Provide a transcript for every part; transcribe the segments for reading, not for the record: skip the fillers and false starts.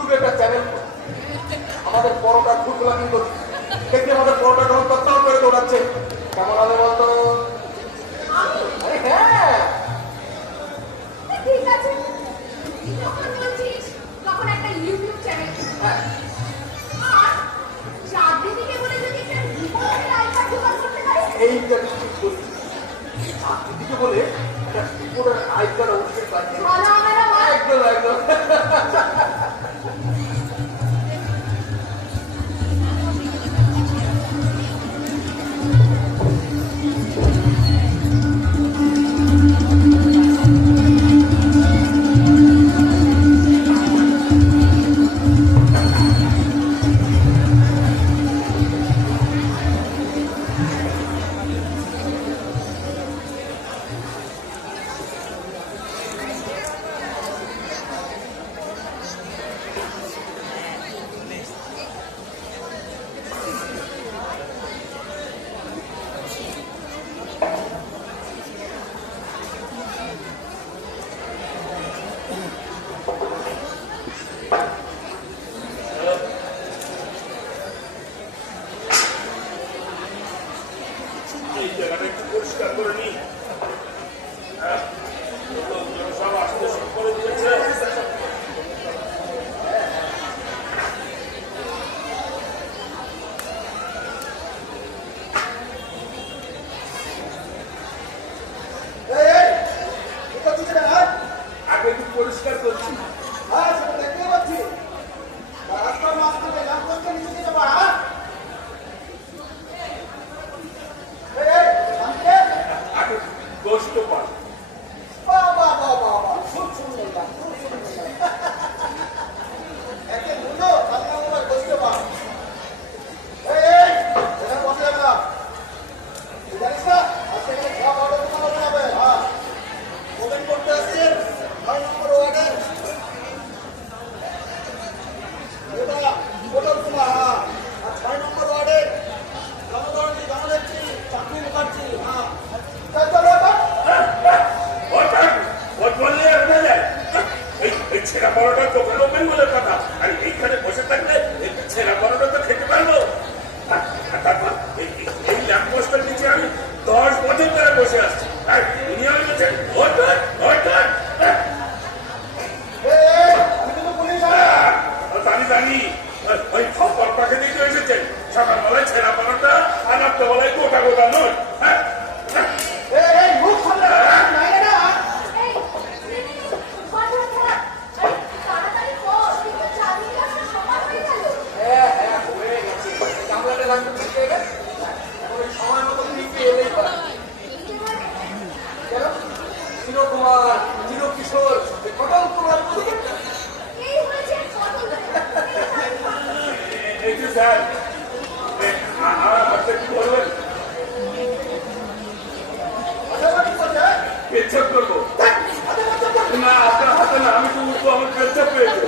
ইউটিউবে একটা চ্যানেল আমাদের পরোটা খুঁটগুলা কিন্তু দেখি আমাদের পরোটা যখন তত্ত্ব করে দৌড়াচ্ছে কেমন হবে বলতো? হ্যাঁ ঠিক আছে, যখন বলছিস তখন একটা ইউটিউব চ্যানেল আর চাঁদদিদিকে বলে যদি একটা রিপোর্টের আইকার জোগাড় করতে পারিস। এইটা ঠিক বলছি, চাঁদদিদিকে বলে একটা রিপোর্টের আইকার অবশ্যই পাচ্ছি। ভালো হবে না বল? একদম একদম। পরিষ্কার করছি। হ্যাঁ সেটা দেখতে পাচ্ছি। রাস্তার মাঝখানে জাম করতে নিচে যেতে পারা। আগে গোষ্ঠ পাল বাবা বাবা বাবা খুব সুন্দর গান, খুব সুন্দর গান। একে মূল্য তাহলে আমার বসতে পার। এখানে বসে যাবে না, তুই জানিস না আজকে এখানে খাওয়া খাওয়া তোমার হবে। হ্যাঁ ওপেন করতে আসছেন 9 নম্বর ওয়ার্ডে গোটল কুমার। হ্যাঁ আর 6 নম্বর ওয়ার্ডে জনগণী জননেত্রী চাকরি মুখার্জি। হ্যাঁ চল চল ছেঁড়া পরোটা দোকান ওপেন বলে কথা, আর এইখানে বসে থাকলে ছেঁড়া পরোটা তো খেতে পারবো। তারপর এই ল্যাম্পপোস্টের নিচে আমি 10 বছর ধরে বসে আসছি, আর উনি আমি বলছেন আমি জানি ওই খবর পাখে দিতে এসেছেন সকালবেলায় ছেঁড়া পরোটা আর রাত্রেবেলায় গোটা গোটা নয়। মুখ সামনে নাই না। তাড়াতাড়ি কর, কিন্তু চাঁদদিদি আসতে সময় হয়ে গেল। গামলাটা রাখতে দিতে গেলে সময় মতো নিতে এলেই পারে। কেন চিরকুমার চিরকিশোর কটল কুমার এই হয়েছে কত এই যে স্যার আমার হাতে কি বলবেন? পেচ্ছাপ করবো না, আপনার হাতে না, আমি তো উঠবো, আমার পেচ্ছাপ পেয়েছে।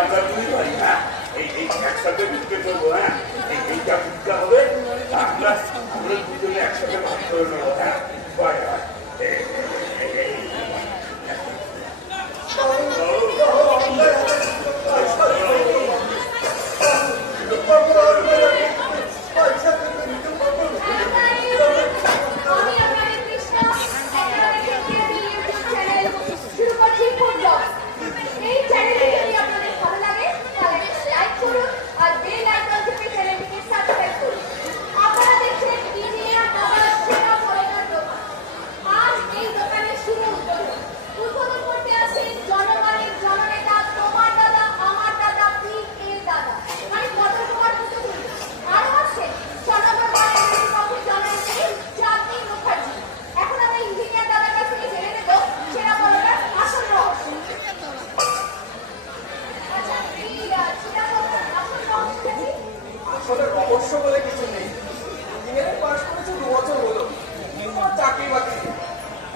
আমরা দুই ভাই, হ্যাঁ? এই একসাথে ঢুকে চলবো, হ্যাঁ? এইটা ভিক্ষা হবে, আমরা দুজনে একসাথে ভাগ করে নেবো, হ্যাঁ? ভয় হয়। আমি আপনাদের কৃষ্ণা ইউটিউব চ্যানেল শুরু করছি ফুটবল। এই চ্যানেলটি যদি আপনাদের ভালো লাগে তাহলে লাইক করুন আর বেল আইকন টিপে চ্যানেলটিকে সাবস্ক্রাইব করুন। আপনারা দেখছেন ইঞ্জিনিয়ার বাবার সেরা পড়ানোর দোকান। আজ এই দোকানের শুভ উদ্বোধন করতে আসেন জনগণের জননেতা তোমার দাদা আমার দাদা এর দাদা মানে পটল কুমার মুখোপাধ্যায়। আরও আছেন জনগণ পক্ষের জননেত্রী চাঁদনী মুখার্জি। এখন আমরা ইঞ্জিনিয়ার দাদার কাছ থেকে জেনে নেব সেরা পড়ানোর আসল রহস্য। আচ্ছা, এই সেরা পড়ানোর আসল রহস্যটা কি? আসলে রহস্য বলে কিছু নেই। ইঞ্জিনিয়ারিং পাস করেছে 2 বছর হলো, কোনো চাকরি বাকরি নেই।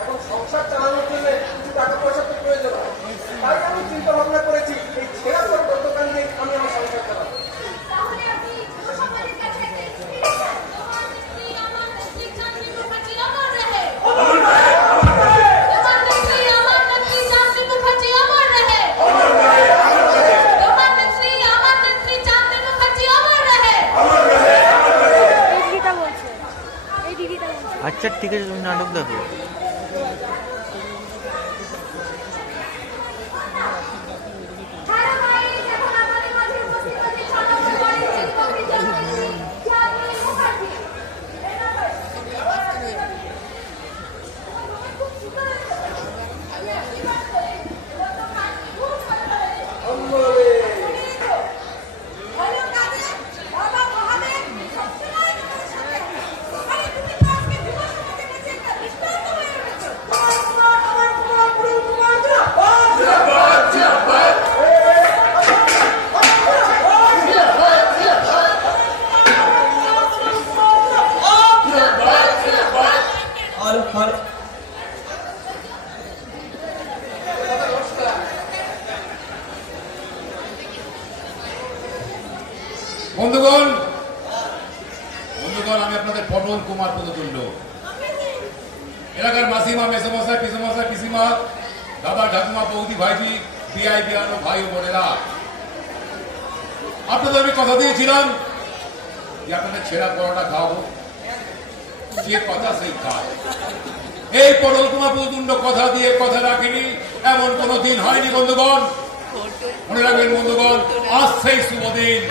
এখন সংসার চালানোর জন্য কিছু টাকা পয়সা তো প্রয়োজন হয়। তাই আমি চিন্তা ভাবনা করেছি এই ছেঁড়া পড়ার দোকান নিয়ে আমি আমার সংসার চালাবো। তাহলে আপনি যুব সমাজের কাছে একটা inspiration। তোমার নেত্রী, আমার নেত্রী চাঁদনী মুখার্জি অমর রহে। তোমার নেত্রী, আমার নেত্রী চাঁদনী মুখার্জি অমর রহে। তোমার নেত্রী, আমার নেত্রী চাঁদনী মুখার্জি অমর রহে। এই দিদিটা বলছে। আচ্ছা ঠিক আছে, তুমি নাটক দেখো। হ্যালো গাইস, এখন আমাদের মাঝে উপস্থিত হয়েছে জনগণ পক্ষের জননেত্রী চাঁদনী মুখার্জি। খুব সুন্দর হয়েছে। আমি আশীর্বাদ করি। খুব ভালো হয়েছে। হ্যালো কাদের, বাবা মহাদেব, সবসময় তোমার সাথে। আরে তুমি তো আজকে যুব সমাজের কাছে একটা দৃষ্টান্ত হয়ে উঠেছো। বন্ধুগণ, আমি আপনাদের পটল কুমার পদতুণ্ড। এলাকার মাসিমা, মেসোমশাই, পিসমশাই, পিসিমা, দাদা, ঠাকুমা, বৌদি, ভাইজি, বিআই, বিয়ানো, ভাই ও বোনেরা, আপনাদের আমি কথা দিয়েছিলাম যে আপনাদের ছেঁড়া পরোটা খাওয়াবো। যে কথা সেই কাজ। এই পটল কুমার পদতুণ্ড কথা দিয়ে কথা রাখেনি, এমন কোনো দিন হয়নি বন্ধুগণ। মনে রাখবেন বন্ধুগণ, আজ সেই শুভ দিন।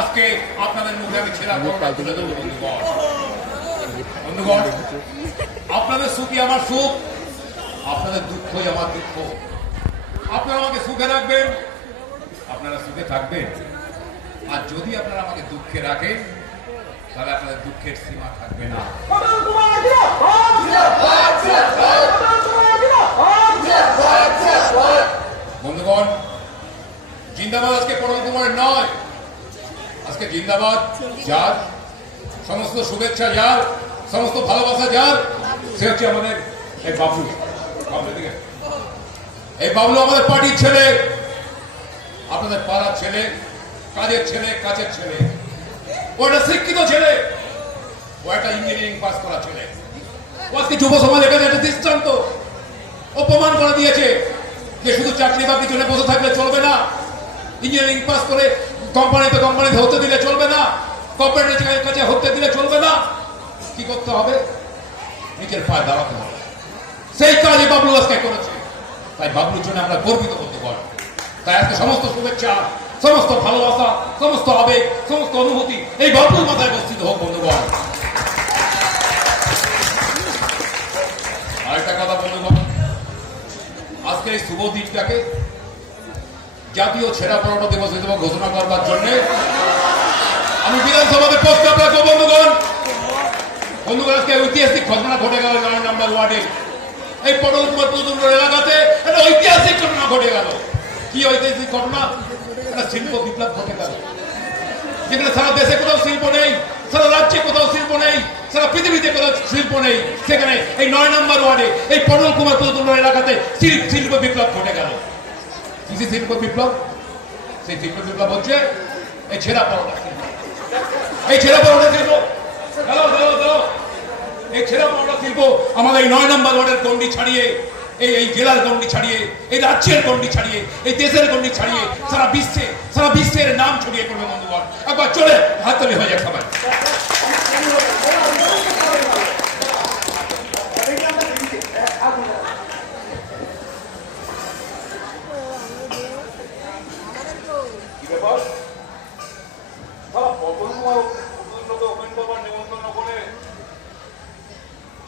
আজকে আপনাদের মুখে আমি ছেঁড়া পরোটা তুলে দেবো বন্ধুগণ। বন্ধুগণ, আপনাদের সুখই আমার সুখ, আপনাদের দুঃখই আমার দুঃখ। আপনারা আমাকে সুখে রাখবেন, আপনারা সুখে থাকবেন। আর যদি আপনারা আমাকে দুঃখে রাখেন, তাহলে আপনাদের দুঃখের সীমা থাকবে না। বন্ধুগণ, জিন্দাবাদ আজকে পটল কুমারের নয়, আজকে জিন্দাবাদ যার, সমস্ত শুভেচ্ছা যার, সমস্ত ভালোবাসা যার, সে হচ্ছে আমাদের এই বাবলু। এই বাবলু আমাদের পার্টির ছেলে, আপনাদের পাড়ার ছেলে, কাজের ছেলে, কাছের ছেলে। ও একটা শিক্ষিত ছেলে, ও একটা ইঞ্জিনিয়ারিং পাস করা ছেলে। ও আজকে যুব সমাজের কাছে একটা দৃষ্টান্ত। ও প্রমাণ করে দিয়েছে যে শুধু চাকরি বাকরি জন্য বসে থাকলে চলবে না। ইঞ্জিনিয়ারিং পাস করে কোম্পানিতে হতে দিলে চলবে না, কর্পোরেটের কাছে হতে দিলে চলবে না। কি করতে হবে? নিজের পায়ে দাঁড়াতে হবে। সেই কাজই বাবলু আজকে করেছে। তাই বাবলুর জন্য আমরা গর্বিত করতে পারি। তাই আজকে সমস্ত শুভেচ্ছা, সমস্ত ভালোবাসা, সমস্ত আবেগ, সমস্ত অনুভূতি এই বাবলুর মাথায় উপস্থিত হোক বন্ধুগণ। আরেকটা কথা বন্ধুগণ, আজকে এই শুভ দিনটাকে জাতীয় ছেঁড়া পরোটা দিবস হিসেবে ঘোষণা করবার জন্য আমি বিধানসভাতে প্রস্তাব রাখবো বন্ধুগণ। আজকে ঐতিহাসিক ঘটনা ঘটে গেল 9 নম্বর ওয়ার্ডে, এই পটল কুমার পদতুণ্ড এলাকাতে একটা ঐতিহাসিক ঘটনা ঘটে গেল। কি ঐতিহাসিক ঘটনা? একটা শিল্প বিপ্লব ঘটে গেল, যেখানে সারা দেশে কোথাও শিল্প নেই, সারা রাজ্যে কোথাও শিল্প নেই, সারা পৃথিবীতে কোথাও শিল্প নেই, সেখানে এই 9 নম্বর ওয়ার্ডে এই পটল কুমার পদতুণ্ড এলাকাতে শিল্প বিপ্লব ঘটে গেল। শিল্প বিপ্লব সেই বিপ্লব বলছে এই ছেঁড়া পরোটা শিল্প, এই ছেঁড়া পরোটা শিল্প এই ছেঁড়া পরোটা শিল্প আমাদের এই 9 নম্বর ওয়ার্ডের গন্ডি ছাড়িয়ে, এই জেলার গন্ডি ছাড়িয়ে, এই রাজ্যের গন্ডি ছাড়িয়ে, এই দেশের গন্ডি ছাড়িয়ে সারা বিশ্বের নাম ছড়িয়ে পড়বে বন্ধুগণ। একবার চলে হাততালি হয়ে যায় সবাই। কি ব্যাপার? সারা পটল কুমার লোকে ওপেন করবার নিমন্ত্রণ করে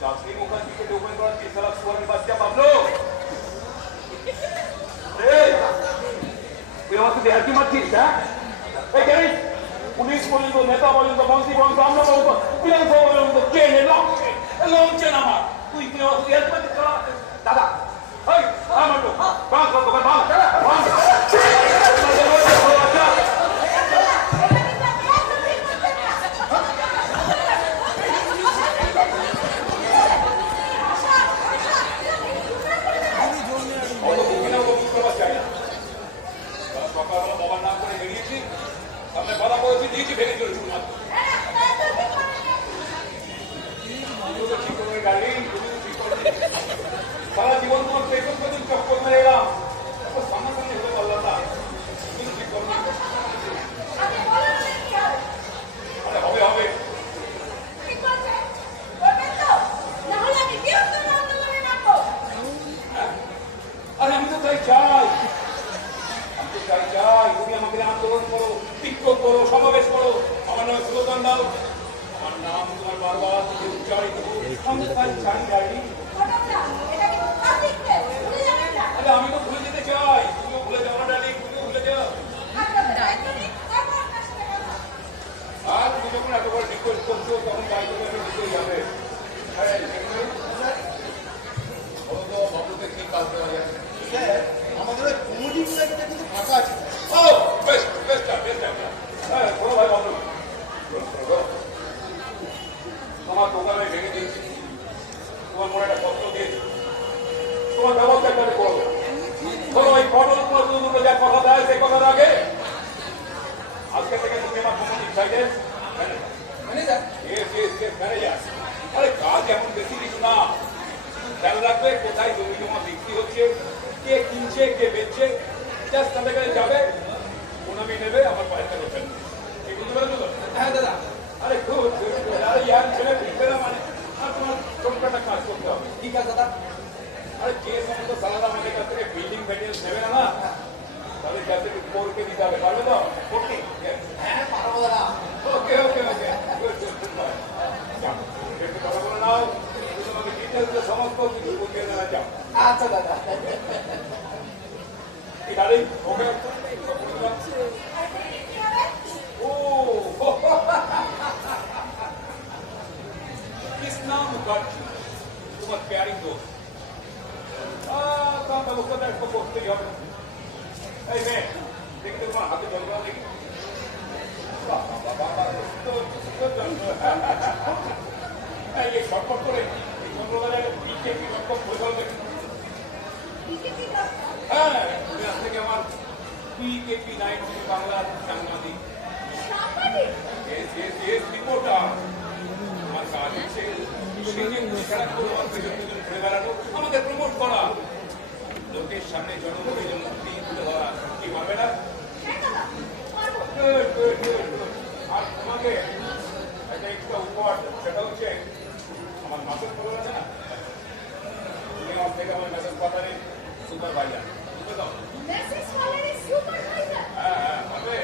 চাকরি মুখার্জিকে ওপেন করার কি সারা সুয়ারের বাচ্চা ভাবলো? তুই আমার সাথে একই মারছিস, হ্যাঁ? এই জানিস পুলিশ পর্যন্ত, নেতা পর্যন্ত, মন্ত্রী পর্যন্ত, আমরা পর্যন্ত, বিধানসভা পর্যন্ত ট্রেনে লঞ্চে নামা, তুই আমার সাথে একই মারছিস? দাদা আমার তো বাঁধ সকালবেলা বাবার নাম করে বেরিয়েছি, সামনে কথা বলেছি, দিয়েছি, ভেঙে চলেছি মাত্র। ঠিক করে গাড়ি সারা জীবন তোমার পেছন পেছন চক্কর মেরে এলাম, সামনাসামনি হতে পারলাম না, কিন্তু ঠিক করবো। আরে হবে হবে, আরে আমি তো তাই চাই, তুমি আমাকে আন্দোলন করো, বিক্ষোভ করো, সমাবেশ করো, আমার নামে স্লোগান দাও, আমার নাম তোমার বারবার উচ্চারিত হোক, আমি তাই চাই গাড়ি। আরে আমি তো ভুলে যেতে চাই, তুমিও ভুলে যাও না ডার্লিং, তুমিও ভুলে যাও। আর তুমি যখন এত বড় রিকোয়েস্ট করছো তখন গাড়ি তুমি নিতেই যাবে। বাবুকে কি কাজ দেওয়া যায়? আমাদের কমিটি কিন্তু ফাঁকা আছে। ও বেস্ট হ্যাঁ, বড় ভাই বাবু, তোমার দোকানে ভেঙে দিয়েছি, তোমার মনে একটা কষ্ট দিয়েছি, তোমার ব্যবস্থা করে করবে। বলো এই পটল দুটো যা কথা দেয় সেই কথার আগে আজকে থেকে তুমি আমার কমিটির সাইডের ম্যানেজার। আরে কাজ এমন বেশি কিছু না, খেয়াল রাখবে কোথায় জমি জমা বিক্রি হচ্ছে, কে কিনছে কে বেচছে, জাস্ট তাদের কাছে যাবে, প্রণামী নেবে, আমার পায়ের করছেন। এই বুঝতে পারছো তো? হ্যাঁ দাদা। আরে খুব আরে ইয়ার ছেলে ফিরবে না মানে, আর তোমার ছোটখাটো কাজ করতে হবে। ঠিক আছে দাদা। আরে যে সমস্ত সালাদা আমাদের কাছ থেকে বিল্ডিং মেটেরিয়ালস নেবে না, তাদের কাছ থেকে কোরকে দিতে হবে, পারবে তো? হ্যাঁ পারবো দাদা। ওকে একটু কথা বলে নাও, তোমাকে ডিটেলস সমস্ত কিছু বুঝিয়ে নেওয়া যাও। আচ্ছা দাদা। এই গাড়ি ওকে ও কৃষ্ণা মুখার্জি তোমার প্যারিং দোস্ত, তোমার ব্যবস্থাটা একটু করতেই হবে। এই মেয়ে দেখি তো তোমার হাতে জল দেখি, এই শর্টকট করে এই চন্দ্রবাজারে বিজেপি শর্টকট করে ফেলবে। হ্যাঁ, আজ থেকে আমার বিজেপি 9 বাংলার সাংবাদিক রিপোর্টার, আমার কাজ হচ্ছে খেলা করে আমার পেছন পেছন ঘুরে বেড়ানো, আমাকে প্রমোট করা, লোকের সামনে জনগণের জন্য তুলে ধরা। কি পারবে না? আর তোমাকে একটা এক্সট্রা উপহার, সেটা হচ্ছে আমার মাসের খবর আছে না, তুমি আমার থেকে আমার মেসেজ পাঠালে সুপারভাইজার, বুঝতে দাও? হ্যাঁ পারবে?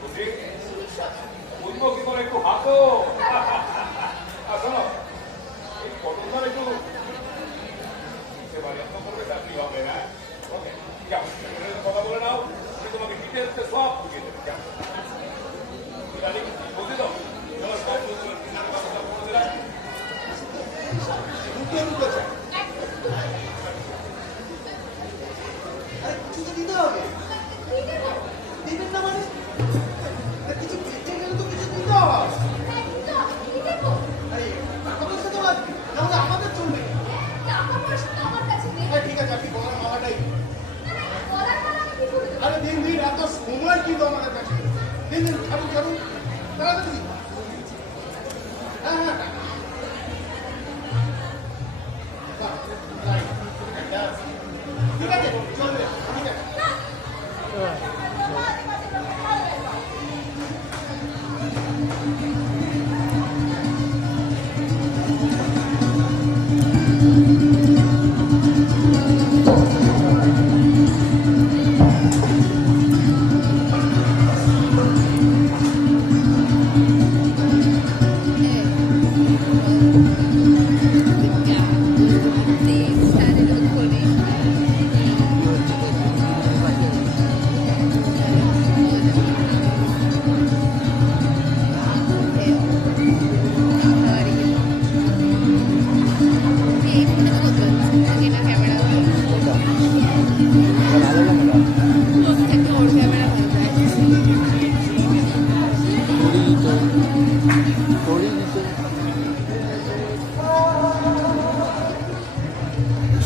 বুঝি বুঝবো কি করে, একটু হাসো। শোনো এই কতক্ষণ একটু করবে, চাকরি হবে না। ওকে যাও, কথা বলে নাও, আমি তোমাকে ডিটেলসে সব বুঝিয়ে দেবে। যাও বুঝে দাও, তোমার সব করে দিলাম। আরে কিছু তো দিতে হবে। দিবেন না মানে? কিছু বেঁচে গেলে তো কিছু দিতে হবে। আরে টাকা পয়সা তো লাগবে, নাহলে আমাদের চলবে। ঠিক আছে, আপনি বলার মামাটাই। তো আমাদের কাছে দিন দিন ছাড়ুন ছাড়ুন তাড়াতাড়ি হ্যাঁ হ্যাঁ হ্যাঁ বাহ, right. ঠিক আছে চলবে ঠিক আছে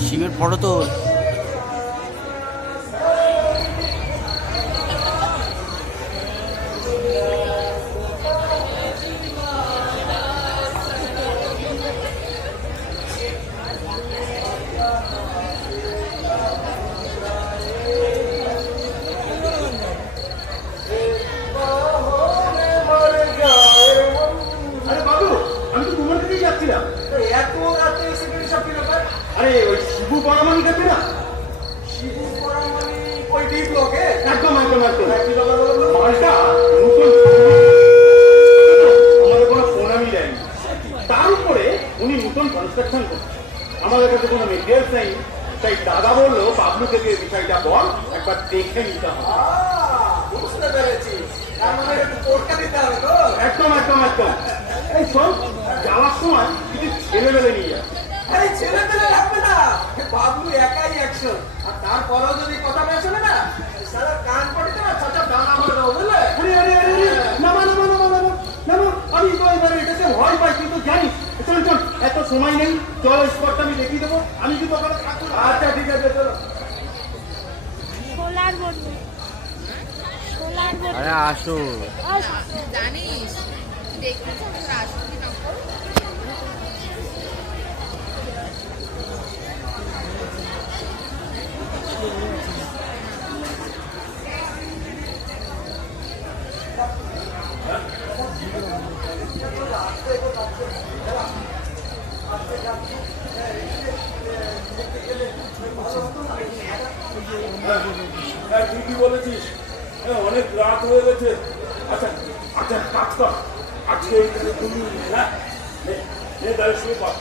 শিবের ফটো তো আরে বাবু আমি তো তোমার দিকেই যাচ্ছিলাম এত রাতে এসে গেলে সব কি ব্যাপার? আরে ওই শিবু পরামানি কাছে না শিবু পরামানি ওই দ্বীপ লোকে একদম একদম একদম কি ব্যাপার বলো? মালটা নতুন আমাদের কোনো ফোন আমি দেয়নি তার উপরে উনি নতুন কনস্ট্রাকশন করছেন আমাদের কাছে কোনো মেটেরিয়ালস নেই তাই দাদা বললো বাবলু থেকে বিষয়টা বল একবার দেখে নিতে হবে বুঝতে পেরেছি। তার মানে একটু পোটকা দিতে হবে তো? একদম একদম একদম এই শোন যাওয়ার সময় কিছু ছেলেবেলে নিয়ে যাবে এই ছেলে পেলে লাগবে না, বাবলু একাই অ্যাকশন। আর তারপরেও যদি কথা না শোনে না, সারা কান পড়িতে না ছটা দানা ভরে দেবো, বুঝলে? আরে আরে আরে আরে নামা নামা নামা নামা নামা আমি তো এবারে এটাতে ভয় পাই তুই তো জানিস চল চল এত সময় নেই চল স্পটটা আমি দেখিয়ে দেবো আমি কিন্তু ওখানে থাকবো না। আচ্ছা ঠিক আছে চলো সোলার বন্ধু সোলার বন্ধু আরে আসো জানিস দেখতে রাষ্ট্রপতি নাম হ্যাঁ ঠিকই বলেছিস অনেক রাত হয়ে গেছে আচ্ছা আচ্ছা কাজ কর আজকে এইখানে ঘুমিয়ে নে, হ্যাঁ তাহলে শুয়ে পড়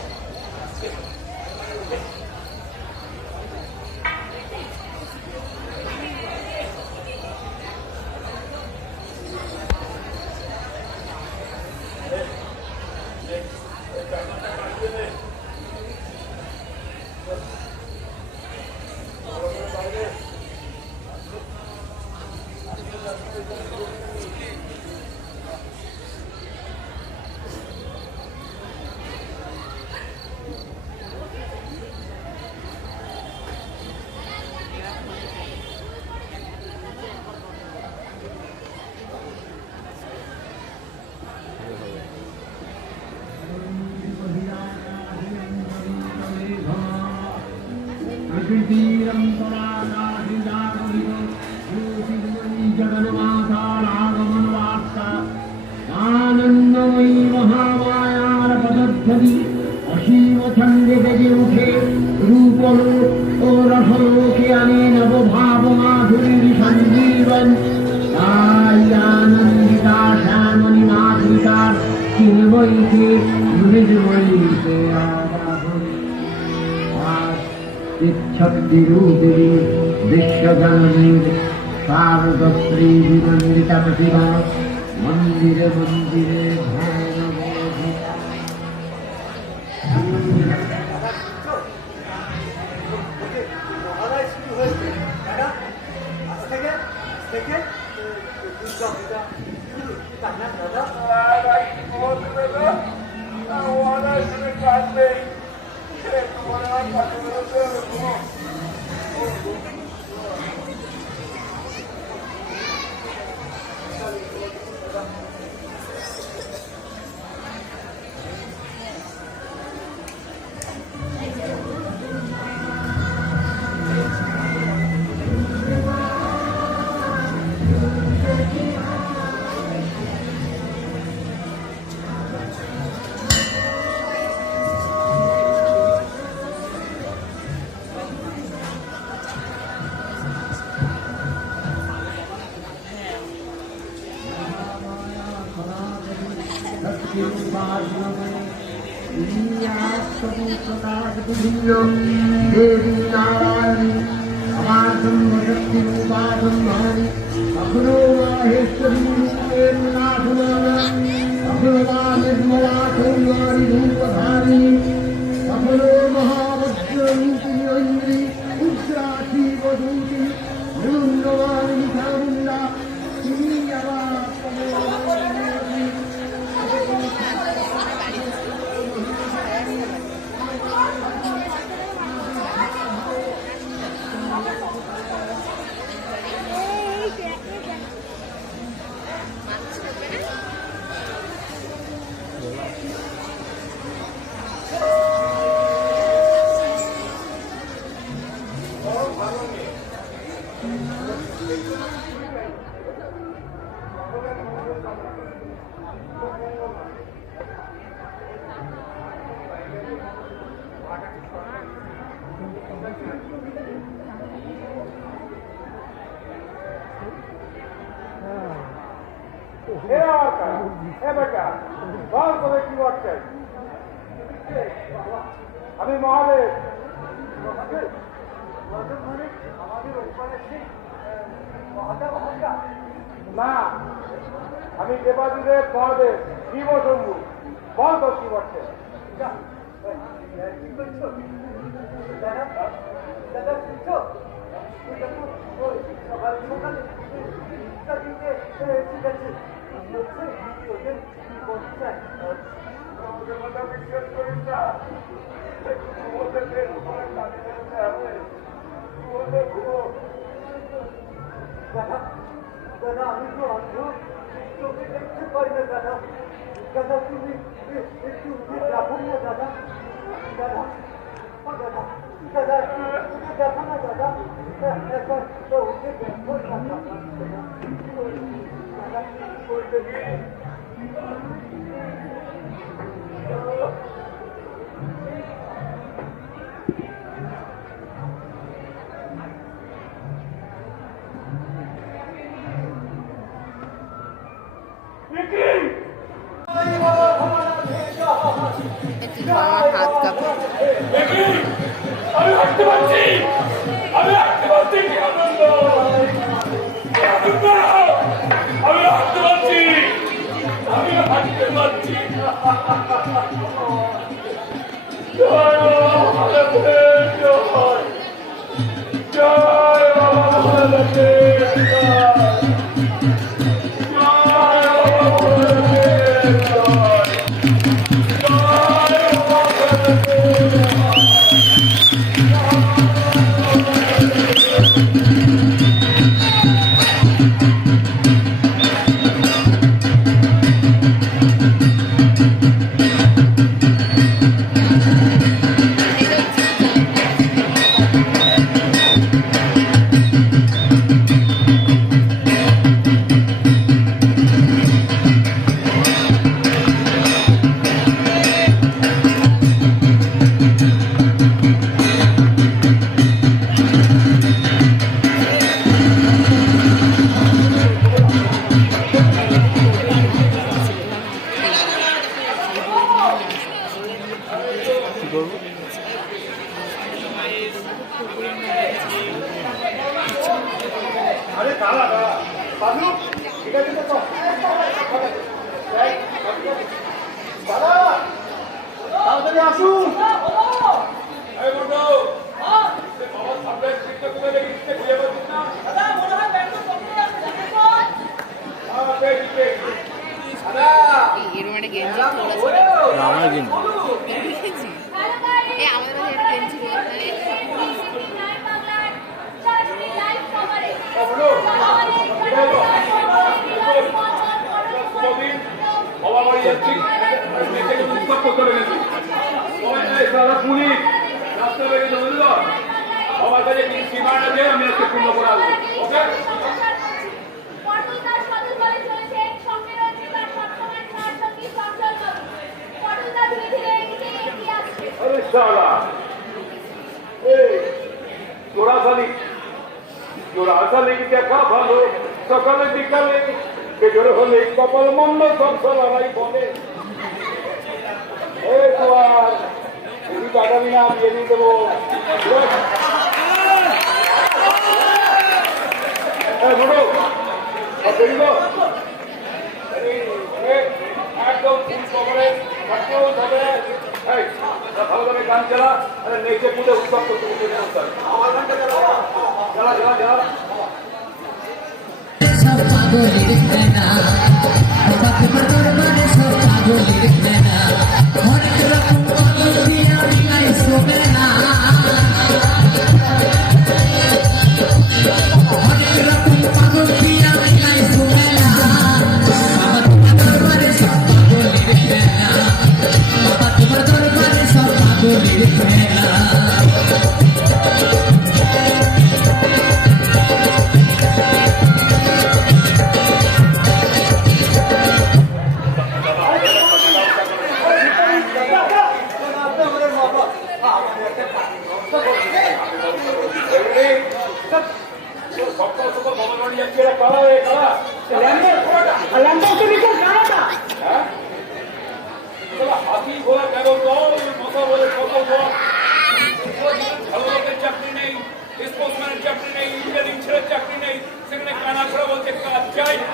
আনন্দময়ী মহামায়ার পদধ্বনি অসীম ছন্দে বেজে উঠে রূপলোক ও রসলোকে আনে নবভাব মাধুরীর সঞ্জীবন তাই আনন্দিতা শ্যামণী মাতৃকার চিন্ময়ীকে মৃদুময়ীকে ইচ্ছক্তিরূপিণী বিশ্বজননীর শারদশ্রী বিনন্দিতা প্রতিভা মন্দিরে মন্দিরে ধ্যান বোধিতা। মহালয় শুরু হয়েছে ম্যাডাম আজ থেকে দুর্গা পূজা তাই না দাদা প্রকাশ বিভিন্ন দেবী নারায়ণী আমার জন্মশক্তি উপাসন ভারী কখনো মাহেশ্বরী রূপের নাথনারায়ণী কখনো মা নির্মলা সৌন্দরী রূপধারী কখনো মহাবজ্ররূপিণী ঐন্দ্রী উগ্রাসী বধূতি নিরুন্নমানী চারুণ্ডা তিনি আবার আমি মহাদেব না, আমি দেবাদিদেব মহাদেব শিব শম্ভু। বল তো কি বলছে? দাদা আমি তো অন্ধ, চোখে দেখতে পাই না দাদা। দাদা তুমি একটু রাখুন না দাদা। দাদা দাদা দাদা একটু দেখো না দাদা। একবার তো উঠে দেখো না দাদা। আমার হাত কাঁপে। আমি হাঁটতে পারছি, আমি হাঁটতে পারছি, কি আনন্দ, কি আনন্দ, আমি হাঁটতে পারছি, আমি হাঁটতে পারছি। জয় বাবা মহাদেব, জয় জয় বাবা মহাদেব, জয় আরে দাঁড়া দাঁড়া বাবু, ঠিক আছে তো দাদা, তাড়াতাড়ি আসুন। এরকম একটা গেঞ্জি আমার গেঞ্জি আমাদের গেঞ্জি আমি আজকে পূর্ণ করাবো। ওকে, দেখা ভালো সকালে বিকালে বেজোর হলে কপাল মন্দ সব সবাই বলে তুই কাটাবি না, আমি এগিয়ে দেবো। একদম ভালোভাবে গান চালা, নেচে পুজো উৎসব করতে আমার গানটা চালা চালা চালা। সব পাগলের খেলা বাবা তোমার দরবারে সব পাগলের খেলা অনেক রকম পাগল দিয়া মিলাই শোবে না অনেক রকম পাগল দিয়া মিলাই শোবে না বাবা তোমার দরবারে সব পাগলের খেলা বাবা তোমার দরবারে সব পাগলের খেলা হাতি ঘোড়া কেমন দল মাথা বলে কত দল ভালো লোকের চাকরি নেই, স্পোর্টসম্যানের চাকরি নেই, ইঞ্জিনিয়ারিং ছেলের চাকরি নেই, সেখানে কানা ঘোড়া বলতে কাজ চাই না।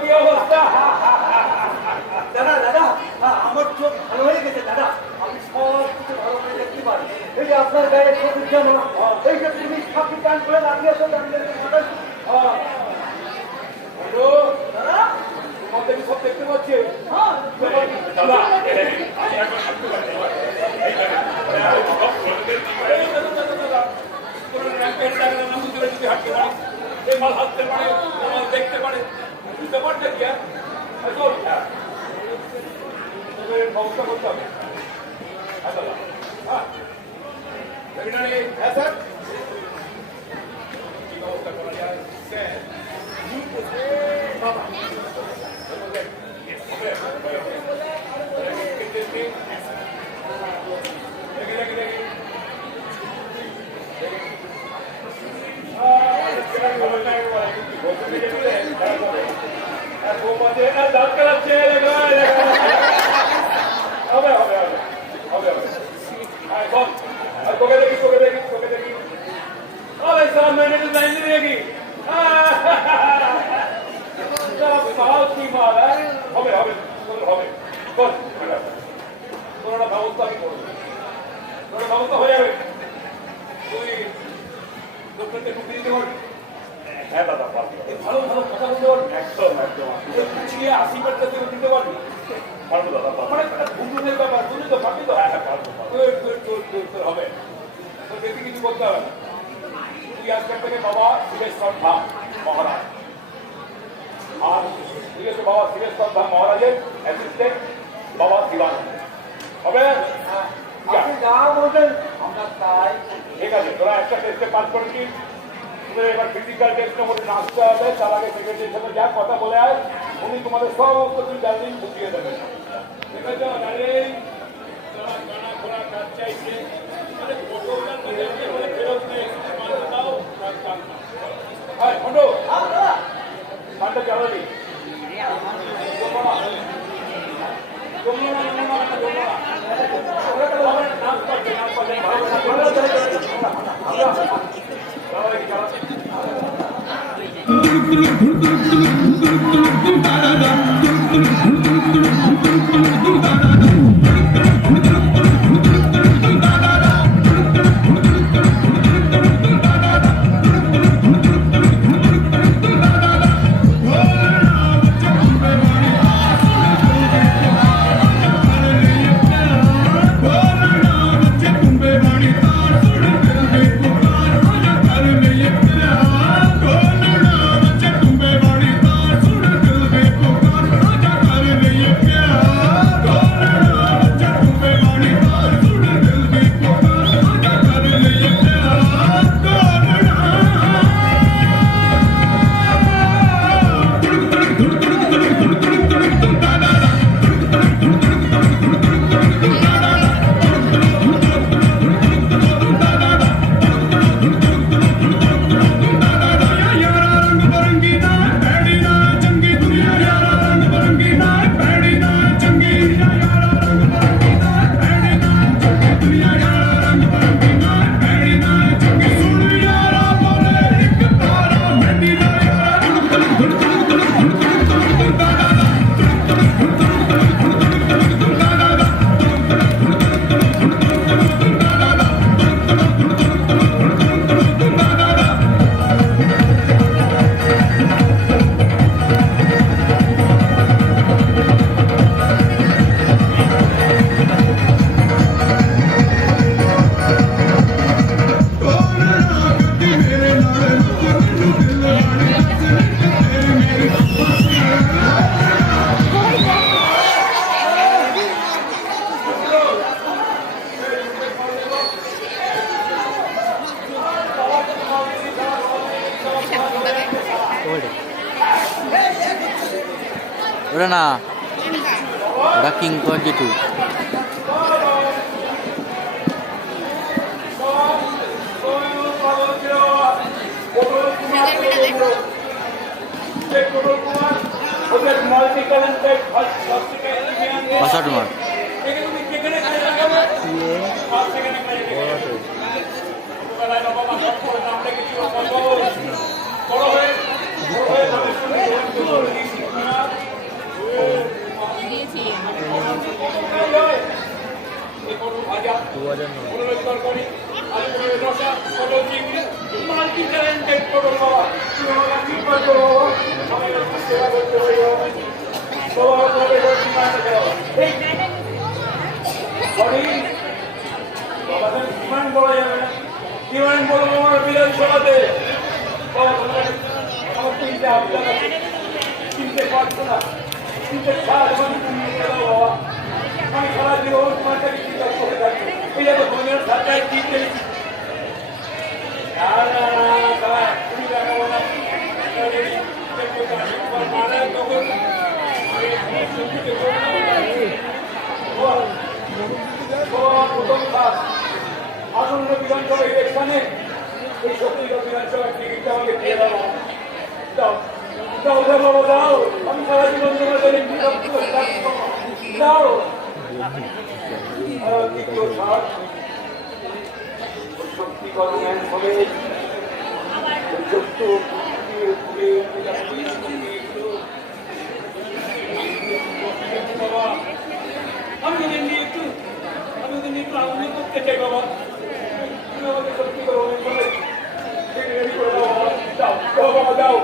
কি অবস্থা দাদা দাদা আমার চোখ ভালো হয়ে গেছে দাদা, আমি সব কিছু ভালো করে দেখতে পারি। এই যে আপনার গায়ে সবুজ জামা, এই যে তুমি খাকি প্যান্ট করে লাগিয়েছো, তোমাদের সব দেখতে পাচ্ছি। হাঁটতে পারে, দেখতে পারে, বুঝতে পারছে কি ব্যবস্থা করতে হবে। হ্যাঁ স্যার, কি ব্যবস্থা করা যায় স্যার? তোকে দেখি তোকে দেখি তোকে দেখি সামনে দেখি হবে হবে হবে তোর ব্যবস্থা আমি করবো, তোর ব্যবস্থা হয়ে যাবে। তুই লোকটাকে ঢুকিয়ে দিতে পারবি? হ্যাঁ দাদা পারবি। ভালো ভালো কথা বলতে পারবি? একদম একদম। পিছিয়ে 80% থেকে দিতে পারবি? পারবো দাদা। মানে একটা ভুলুনের ব্যাপার, বুঝলি তো? পারবি তো? হ্যাঁ হ্যাঁ পারবো। তোর হবে, তোর বেশি কিছু করতে হবে না। তুই আজকের থেকে বাবা সিদ্ধেশ্বর ধাম মহারাজ, আর ঠিক আছে বাবা সিদ্ধেশ্বর ধাম মহারাজের অ্যাসিস্ট্যান্ট বাবা দিবান হবে। আপনি যা বলবেন আমরা তাই। ঠিক আছে, তোরা একটা টেস্টে পাস করেছিস, তোদের এবার ফিজিক্যাল টেস্টের মধ্যে নাচতে হবে। তার আগে সেক্রেটারির সাথে যা কথা বলে আয়, উনি তোমাদের সমস্ত কিছু জানলেই বুঝিয়ে দেবেন। ঠিক আছে, জানেন কানা ঘোড়া কাজ চাইছে, ফেরত নেই, দাও হ্যাঁ খন্ডু গানটা চালালি নাচ পাচ্ছে ওটা না, ওটা কিং কর যেটু। পাঁচশো মার দিয়েছি চিনতে পারছো না, চিনতে সারা আমি সারা জীবন তোমাকে চিন্তা করে থাকি। এই যে ধর্মের সাথে চিনতে তুমি দেখাবো না আসন্ন বিধানসভা ইলেকশনে এই শক্তিগড় বিধানসভার টিকিটটা আমাকে দিয়ে দেবো। দাও দাও দাও বাবা দাও, আমি সারা জীবন তোমার জন্য দাও। দ্বিতীয় সার শক্তি কর্মের হবে আমি ওদের নিয়ে একটু আগ্রহ করতে চাই বাবা। তুমি আমাকে সত্যি করবে রেডি করে দাও বাবা, দাও দাও বাবা দাও,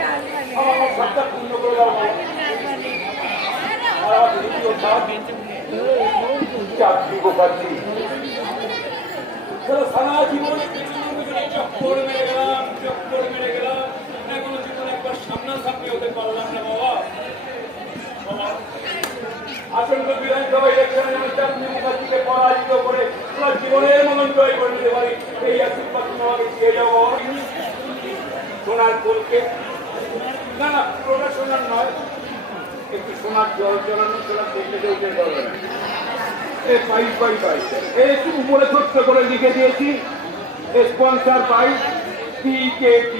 আমার সবটা পূর্ণ করে দাও বাবা। আর দ্বিতীয় সার চাকরি গোপাচ্ছি সারা জীবন চক্কর মেরে গেলাম, এখনো জীবন একবার সামনাসামনি হতে পারলাম না বাবা। আসন্ন বিধানসভা ইলেকশনে আমি চাকরি মুখার্জিকে পরাজিত করে তোমার জীবনের মতন জয় করে নিতে পারি, এই আশীর্বাদ তুমি আমাকে দিয়ে যাও বাবা। সোনার ফুলকে না না পুরোটা সোনার নয়, একটু সোনার জল জলানো, সোনার দেখতে উঠে পারবে না। একটু উপরে ছোট্ট করে লিখে দিয়েছি স্পন্সার বাই PKT।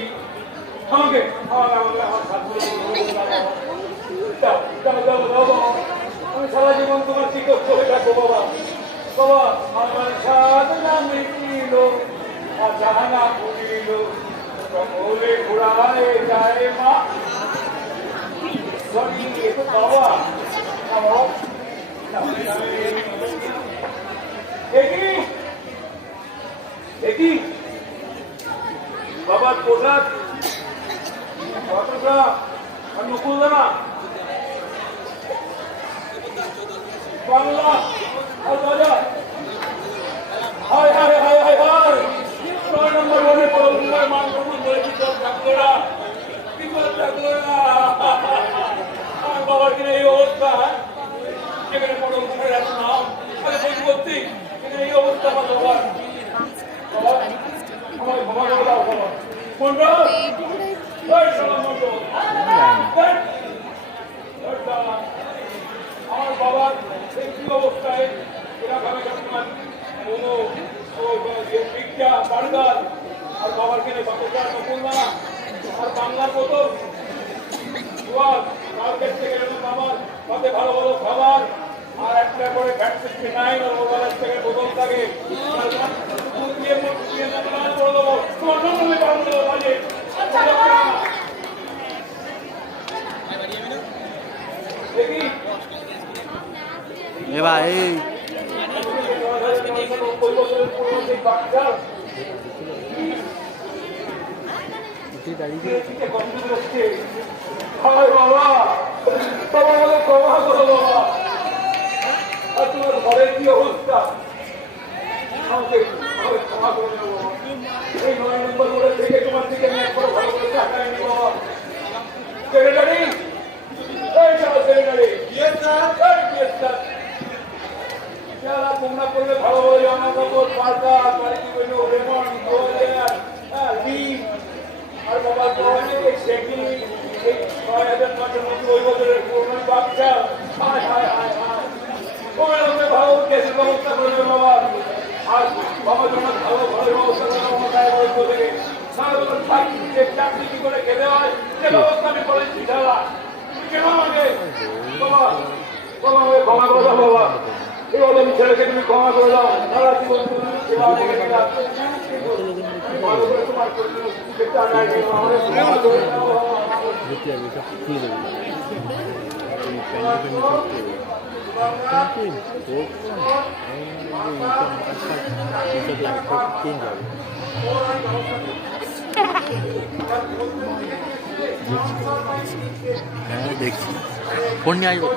আমাকে আমি সারা জীবন তোমার চিকিৎসা হয়ে থাকবো বাবা। বাবা আমার সাধনা মিটিল আর জাহানা পুরিল, সকলে ঘোড়ায় যায় মা সরি বাবা। দেখি বাবার পোশাক কতটা অনুকূল না বাংলা আর বাজার। হায় হায় হায় হায় হায় 6 নম্বর ওয়ার্ডে পৌরসভায় মান কবুল করেছি, তোর থাকলো না কি করে থাকলো না। আমার বাবার কিনা এই অবস্থা, যেখানে পৌরসভার এত নাম আরে সেই করছি এখানে এই অবস্থা আমার বাবার। আমার বাবার কি অবস্থায় পিজ্জা বার্গার আর বাবার কিনে বাচ্চা নকুলনা আর বাংলার মতো মার্কেট থেকে আমার সাথে ভালো ভালো খাবার আর একটা করে ফ্যাট 69 আর মোবাইল থেকে বোতল থাকে এবার এই তোমার ঘরের কি অবস্থা ক্ষমা করে নেবো। এই 9 নম্বর করে থেকে তোমার দিকে আমি একবার ভালো করে টাকায় নেব। সেক্রেটারি এই যাও সেক্রেটারি তোমরা করলে ভালো ভালো জামা কাপড় পাল্টা বাড়ি রেমন আর বাবা সেটি 6,000 টাকার মতো ওই বছরের পুরনো বাচ্চা হায় হায় হায় হায় ওই লোকে ভালো গ্যাসের ব্যবস্থা করে দেবে বাবা আর বাবার জন্য ভালো ঘরের ব্যবস্থা করে দেবো মাথায় বয়স্ক থেকে সারা বছর থাকি যে চাকরি কি করে খেতে হয় সে ব্যবস্থা আমি করেছি দাদা কেন আমাকে বাবা বাবা আমাকে ক্ষমা করে দাও বাবা এই অদমি ছেলেকে তুমি ক্ষমা করে দাও সারা জীবন তুমি সেবা দেখে দিলাম ভালো করে তোমার টাকা নিয়ে আমাদের ক্ষমা করে দাও হ্যাঁ দেখছি ফোন নিয়ে আসবো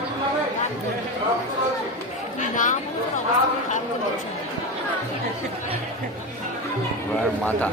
এবার মাথা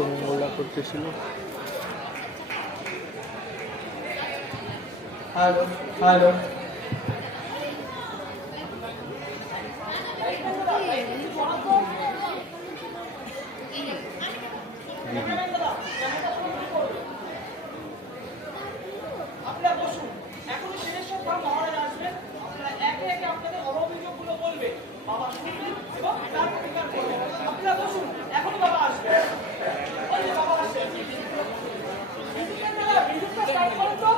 মঙ্গলটা করতেছিল হ্যালো হ্যালো আপনারা বসুন এখনই সিনেশ্বর মহারাজ আসবেন আপনারা একে একে আপনাদের অভিযোগগুলো বলবেন বাবা শুনবেন এবং তার প্রতিকার করবেন আপনারা বসুন এখনই বাবা আসবেন ওই যে বাবা আসবেন বিদ্যুৎটা স্টার্ট করুন তো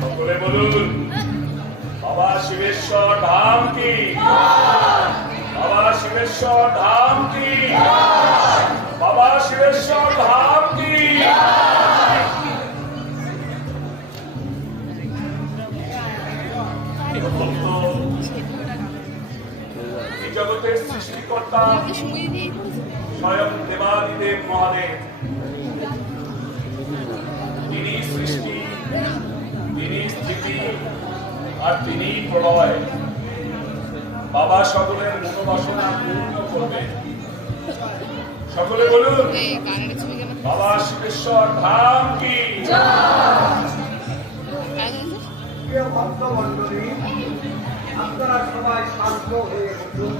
সকলে বলুন বাবা শিবেশ্বর ধাম কি বাবা শিবেশ্বর ধাম কি বাবা শিবেশ্বর ধাম কি এই জগতের সৃষ্টিকর্তা স্বয়ং দেবাদিদেব মহাদেব তিনি সৃষ্টি তিনি স্থিতি আর তিনি প্রলয় বাবা সকলের মনোবাসনা পূর্ণ করবেন সকলে বলুন বাবা শিবেশ্বর ধাম কি প্রিয় ভক্তমণ্ডলী আপনারা সবাই শান্ত হয়ে উঠুন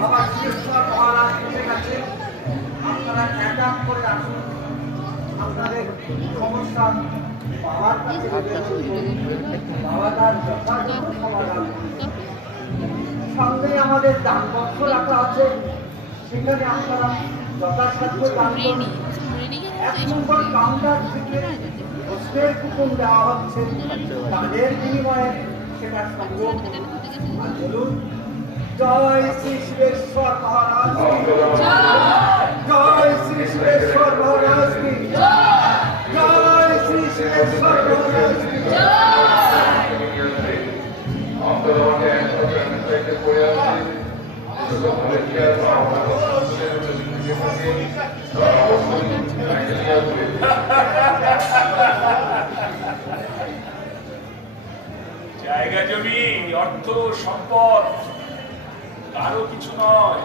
বাবা শিবেশ্বর মহারাজ এসে গেছে আপনারা এক এক করে আসুন আপনাদের সমস্যা বাবার কাছে বাবা তার যথাযথ সমাধান সঙ্গে আমাদের দান বক্স রাখা আছে সেখানে আপনারা যথাসাধ্য দান করুন 1 নম্বর কাউন্টার থেকে কষ্টের কুকুম দেওয়া হচ্ছে, তাদের বিনিময়ে সেটা সম্ভব। আর বলুন, জয় শ্রী শিবেশ্বর মহারাজ কি, জয় শ্রী শিবেশ্বর মহারাজ কি, জয় শ্রী শিবেশ্বর মহারাজ কি। জায়গা জমি অর্থ সম্পদ কারো কিছু নয়,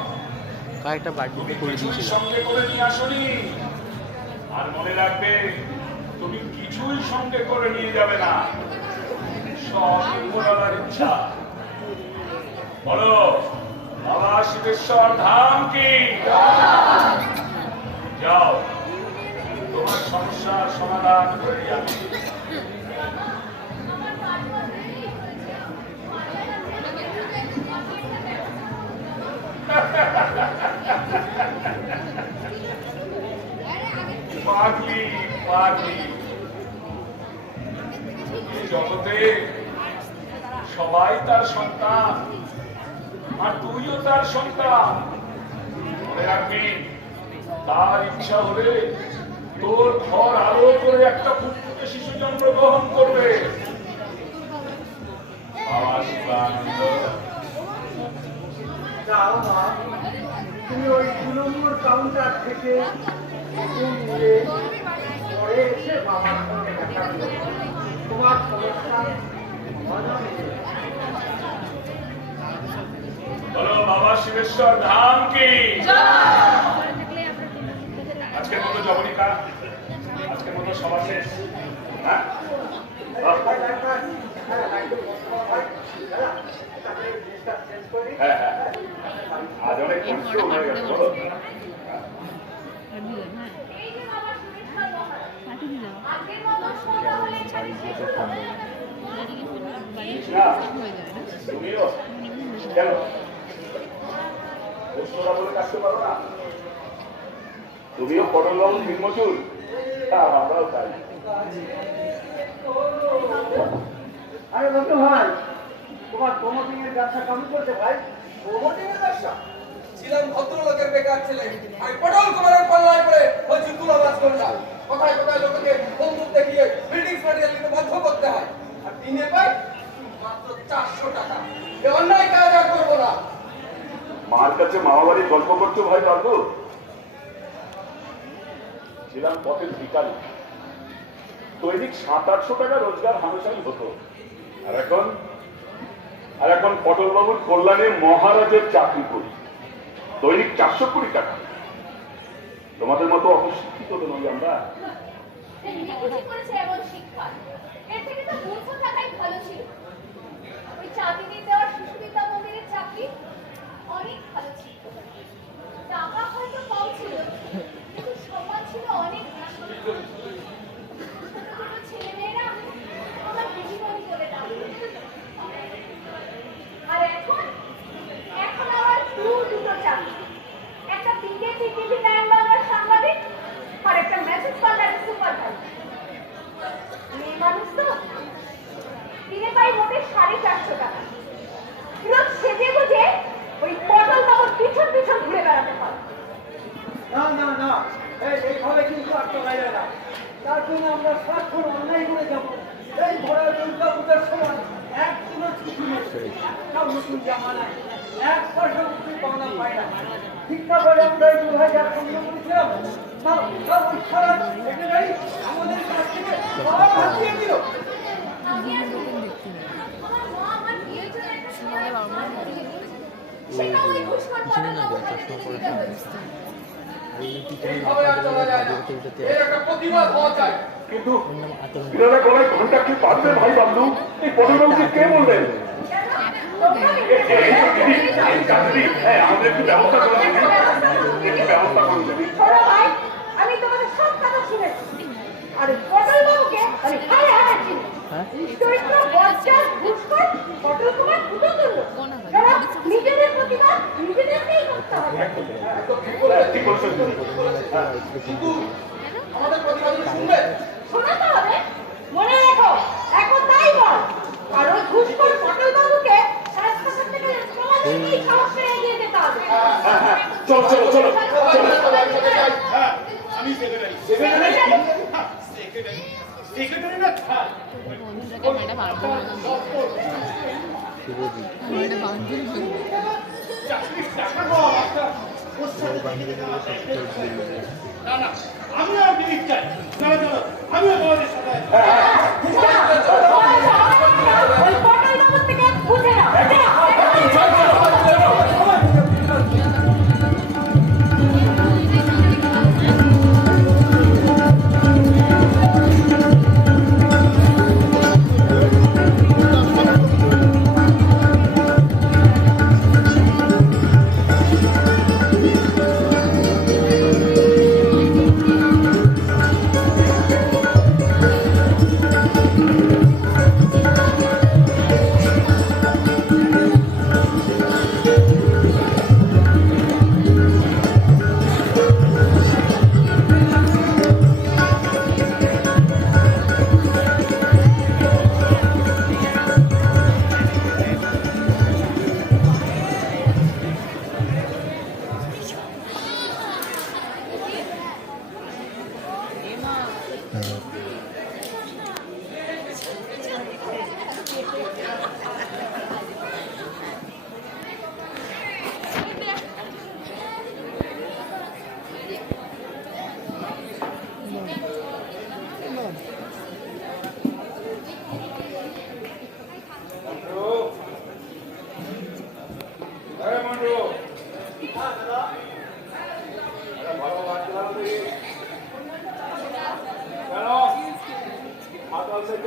কয়েকটা বাড়ি তুমি করে কিছুই দিয়েছিল। সঙ্গে করে নিয়ে আসনি। আর মনে রাখবে, তুমি কিছুই সঙ্গে করে নিয়ে যাবে না, সব উপরওয়ালার ইচ্ছা। বলো, বাবা শিবেশ্বর ধাম কি? যাও, তোমার সমস্যার সমাধান করে আমি। পাগলি পাগলি, এই জগতে সবাই তার সন্তান, আর তুইও তার সন্তান। মনে রাখবি, তার ইচ্ছা হলে তোর ঘর আলো করে একটা ফুটফুটে শিশু জন্মগ্রহণ করবে। বাবা শিবানন্দ, যাও মা, তুমি ওই 2 নম্বর কাউন্টার থেকে হুকুম নিয়ে পরে এসে বাবার সঙ্গে দেখা করো। তোমার সমস্যা সমাধান হয়ে যাবে। বলো, বাবা শিবেশ্বর ধাম কি? আজকের মতো জবনিকা, আজকের মতো সভা শেষ। হ্যাঁ, হ্যাঁ, হ্যাঁ, আজ অনেক পরিশ্রম হয়ে গেল। বলো। এই যে বাবা সুরেশ্বর মহারাজ, আগের মতো সন্ধ্যা হলে ছাড়ি শেষ হয়ে যাবে না। তুমিও কেন ওরা বলে কাটতে পারো না? তুমিও পটল বাবু দিনমজুর, আমরাও তাই। আরে বন্ধু ভাই, তোমার প্রমোটিং এর ব্যবসা কেমন করছে ভাই? প্রমোটিং এর ব্যবসা? ছিলাম ভদ্রলোকের বেকার ছেলে, আমি পটল কুমারের পাল্লায় পড়ে ওই জুতুলাবাজ করলাম। কোথায় কোথায় লোককে বন্দুক দেখিয়ে বিল্ডিং ম্যাটেরিয়াল নিতে বাধ্য করতে হয়, আর দিনে পাই মাত্র 400 টাকা। এ অন্যায় কাজ আর করবো না। মার কাছে মামা বাড়ির গল্প করছো ভাই বাবু? ছিলাম পথের ভিখারি, দৈনিক 700-800 টাকা রোজগার হামেশাই হতো। আর এখন পটল বাবুর কল্যাণে মহারাজের চাকরি করি, দৈনিক 420 টাকা। তোমাদের মতো অপশিক্ষিত তো নই আমরা। বুঝি করেছে এমন শিক্ষা, এর থেকে তো 200 টাকাই ভালো ছিল। ওই চাঁদিনী দেওয়ার শিশুবিদ্যা মন্দিরের চাকরি অনেক ভালো ছিল। টাকা হয়তো কম ছিল, কিন্তু সম্মান ছিল অনেক বেশি। ছোট ছোট ছেলেমেয়েরা আমার দিদিমণি বলে ডাকত। আর এখন আমার দুটো চাকরি, একটা বিজেপি টিভি 9 বাংলার সাংবাদিক, আর একটা মেসেজ পার্লারের সুপারভাইজার। মেয়ে মানুষ তো, দিনে পাই মোটে 450 টাকা। রোজ সেজে গুজে ওই পটল বাবুর পিছন পিছন ঘুরে বেড়াতে হয়। না না না, এইভাবে কিন্তু আর চলা যায় না। তার জন্য আমরা সারাক্ষণ অন্যায় করে যাবো। এই ভরা দুর্গা পূজার সময় একদিনও ছুটি নেই, একটা নতুন জামা নাই, 1 পয়সা মুক্তি পাওনা পায় না। শিক্ষা করে আমরা এই 2000 সঙ্গে করেছিলাম, ওই সারা সেক্রেটারি আমাদের কাছ থেকে সব হাতিয়ে দিল। আমি আর আমার মা আমার বিয়ের জন্য একটা সোনার গহনা কিনে দিয়েছে। সেটা ওই ঘুষখোর পটল বাবুর হাতে তুলে দিতে হয়েছে। এইভাবে আর চলা যায় না। এর একটা প্রতিবাদ হওয়া চাই। কিন্তু এনারা গলায় ঘন্টা কি পারবে ভাই বাবলু? এই পটল বাবুকে কে বলবেন? আমাদের একটু ব্যবস্থা করে দিন, একটু ব্যবস্থা করে দিন। ছোট ভাই, আমি তোমাদের সব কথা শুনেছি। আর পটল বাবুকে আমি হায় হায় চিনি। চরিত্র বজ্জাত ঘুষখোর পটল কুমার দুটো তুললো। এরা নিজেদের প্রতিবাদ নিজেদেরকেই করতে হবে। ঠিক বলেছেন। কিন্তু আমাদের প্রতিবাদ শুনবে। শোনাতে হবে। চলো চলো চলো হ্যাঁ আমি সেক্রেটারি সেক্রেটারি না থাক বন্ধুটাকে ম্যাডাম আনতে ম্যাডাম আনতে না না আমিও বিলিভ চাই চলো চলো আমিও তোমাদের সাথে ওই পটল বাবুর থেকে বুঝে নাও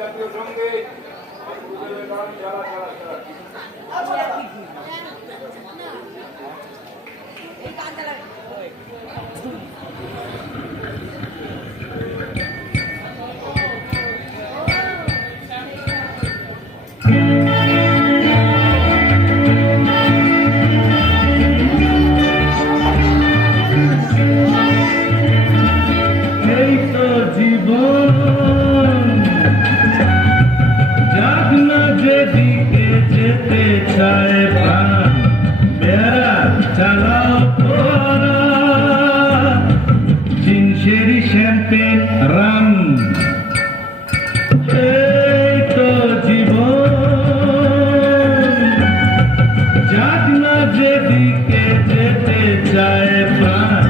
জাতীয় সঙ্গীত এই তো জীবন জাগনা যেদিকে যেতে চায় প্রাণ বেড়া চালাও তোরা জিনসেরি শ্যাম্পেন রাম এই তো জীবন জাগনা যেদিকে যেতে চায় প্রাণ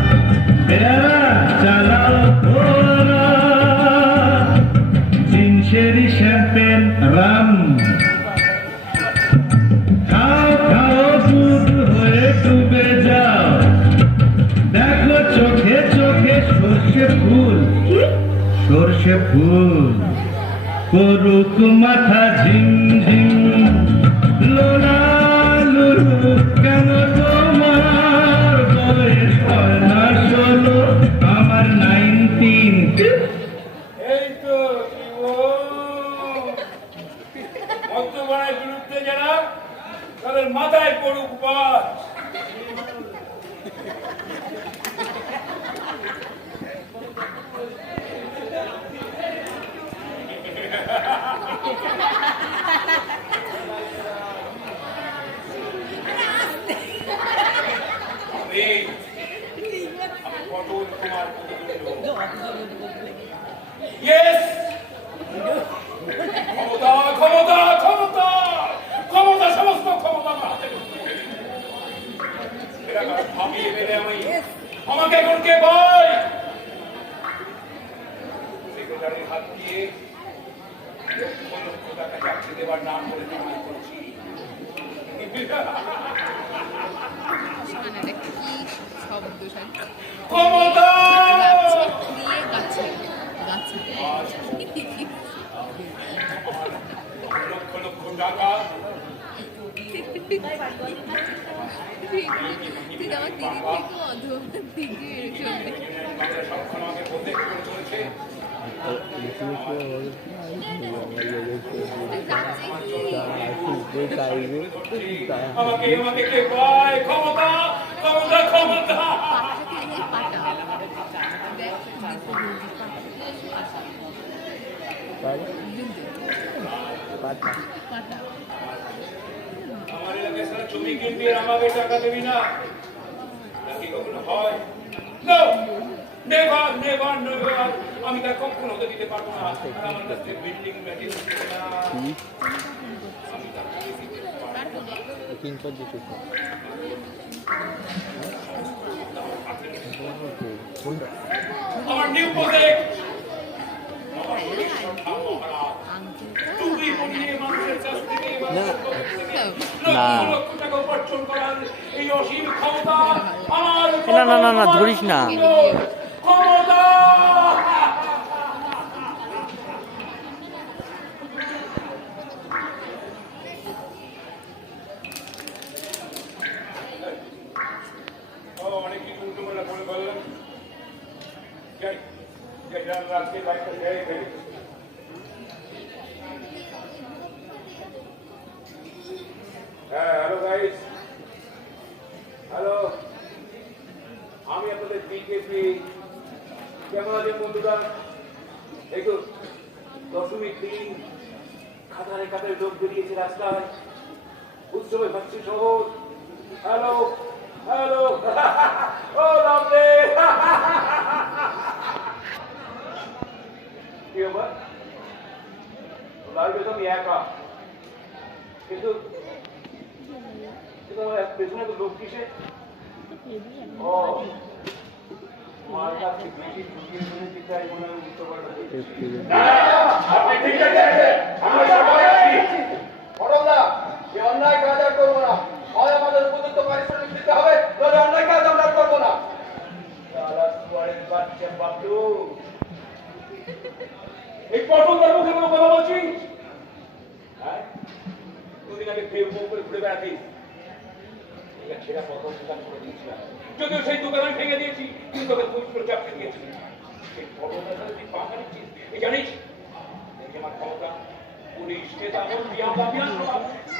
বেড়া চালাও তোরা জিনসেরি শ্যাম্পেন রাম খাও খাও দুধ হয়ে ডুবে যাও দেখো চোখে চোখে সর্ষে ফুল সর্ষে ফুল করুক মাথা ঝিমঝিম লোলা লুলু কেন তোমার বয়স হয় না 16 আমার 19 এই তো মদ্যপানের বিরুদ্ধে যারা তাদের মাথায় পড়ুক বাস পটল কুমার ইয়েস ক্ষমতা ক্ষমতা ক্ষমতা ক্ষমতা সমস্ত ক্ষমতা আমার হাতে ভাবিয়ে বেড়ে আমাকে এখন কে ভাই সেক্রেটারির হাত দিয়ে লক্ষ লক্ষ টাকা চাকরি দেবার নাম করে কামাই করছি মানে কি শব্দ ক্ষমতা দিয়ে গাছে গাছে লক্ষ লক্ষ টাকা তুই আমার দিদি থেকে অধম দিদি শুনতে সবক্ষণ আমাকে বলতে করে চলেছে আমাকে আমাকে কে পায় ক্ষমতা ক্ষমতা ক্ষমতা আমার এলাকায় সারা জমি কিনবি আর আমাকে টাকা দেবি না এটা কি কখনো হয়? No! Never, never, never! আমি তা কখনো হতে দিতে পারবো না। আর আমার কাছে বিল্ডিং ম্যাটেরিয়াল ছিল না। আমি তা করে দিতে পারবো না। আমার নিউ প্রজেক্ট না ধরিস না। অনেক কিছু উল্টো বলে বললাম। রাত্রে লাইটটা জ্বালিয়ে ফেলি। হ্যাঁ, হ্যালো গাইস, হ্যালো, আমি আপনাদের বিকেপি। কেমন আছেন বন্ধুরা? এই তো 10.3 কাতারে কাতারে লোক বেরিয়েছে রাস্তায়, উৎসবে ভাবছি শহর। হ্যালো হ্যালো, ও লাভলে, কি ব্যাপার? লাইভে তো আমি একা, কিন্তু পেছনে তো লোক কিসে? ও মালটা আপনি বেশি ঢুকিয়ে শুনেছি, তাই মনে হয় বুঝতে পারবেন। আপনি ঠিক আছে, আমরা সবাই আছি। অরবিন্দা, এই অন্যায় কাজ আর করবো না। হয় আমাদের উপযুক্ত পারিশ্রমিক দিতে হবে, নইলে অন্যায় কাজ আমরা আর করবো না। সারা সুয়ারের বাচ্চা বাবলু, এই পটল ধর্ম কেন কথা বলছিস? হ্যাঁ, দুদিন আগে ফেসবুক করে ঘুরে বেড়াতিস, সেটা প্রথম দোকান করে দিয়েছিলাম। যদিও সেই দোকান আমি ভেঙে দিয়েছি, কিন্তু তোকে পুলিশ করে চাপতে দিয়েছি। সেই পটলটার সাথে তুই পাকা নিচ্ছিস, এই জানিস আমার ক্ষমতা, পুলিশ নেতা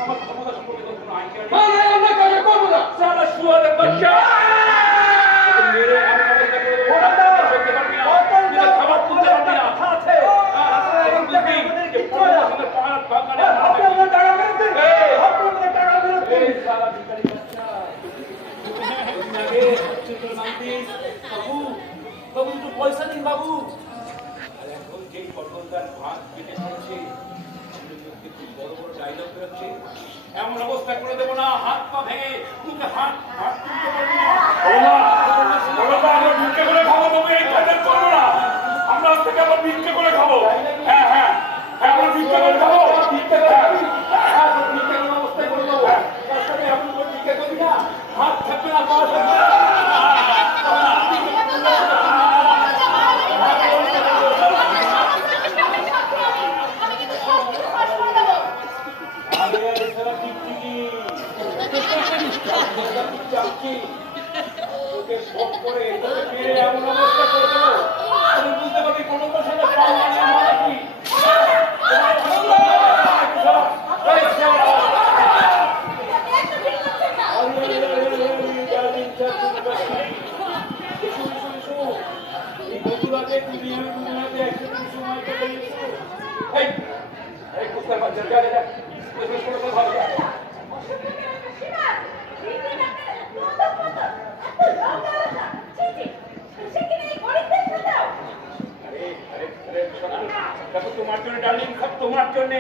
আমার ক্ষমতা সম্পর্কে তোর কোনো আইডিয়া নেই। অন্যায় কাজ আর করবো না। সারা সুয়ারের বাচ্চা মেরে আমি অবস্থা করে দেবো। সত্যি পারবি না, খাবার তুলতে পারবি না। পয়সা দিন বাবু। আর এখন যে কর্মকার ভাত কেটে খাচ্ছে, বড় বড় ডায়লগ বেরোচ্ছে, এমন অবস্থা করে দেবো না হাত পা ভেঙে মুখে হাত হাত তুলতে পারবি না। আমরা ভিক্ষে করে খাবো, তবে এই কাজ করবো না। আমরা আজ থেকে আবার ভিক্ষে করে খাবো। হ্যাঁ হ্যাঁ, আমরা ভিক্ষে করে খাবো। ভিক্ষে করে অবস্থায় করে দেবো। এমন করে ভিক্ষে করবি না, হাত থাকবে না, পা থাকবে না। তোমার জন্য ডার্লিং, সব তোমার জন্য,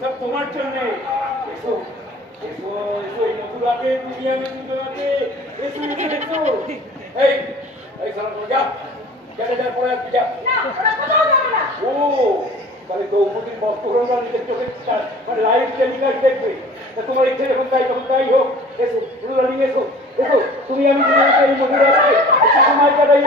সব তোমার জন্য। এসো এসো এসো, এই মধুরাতে দুনিয়াতে দুনিয়াতে এসো এসো এসো। এই এই সারা যা যা যা পড়ে আসবি যা। ও তাহলে দ্রৌপদীর বস্ত্রহরণটা নিজের চোখে মানে লাইভ টেলিকাস্ট দেখবে। তা তোমার ইচ্ছে যখন তাই তখন তাই হোক। এসো ডার্লিং, এসো এসো, তুমি আমি দুনিয়াতে এই মধুরাতে একটু সময় কাটাই।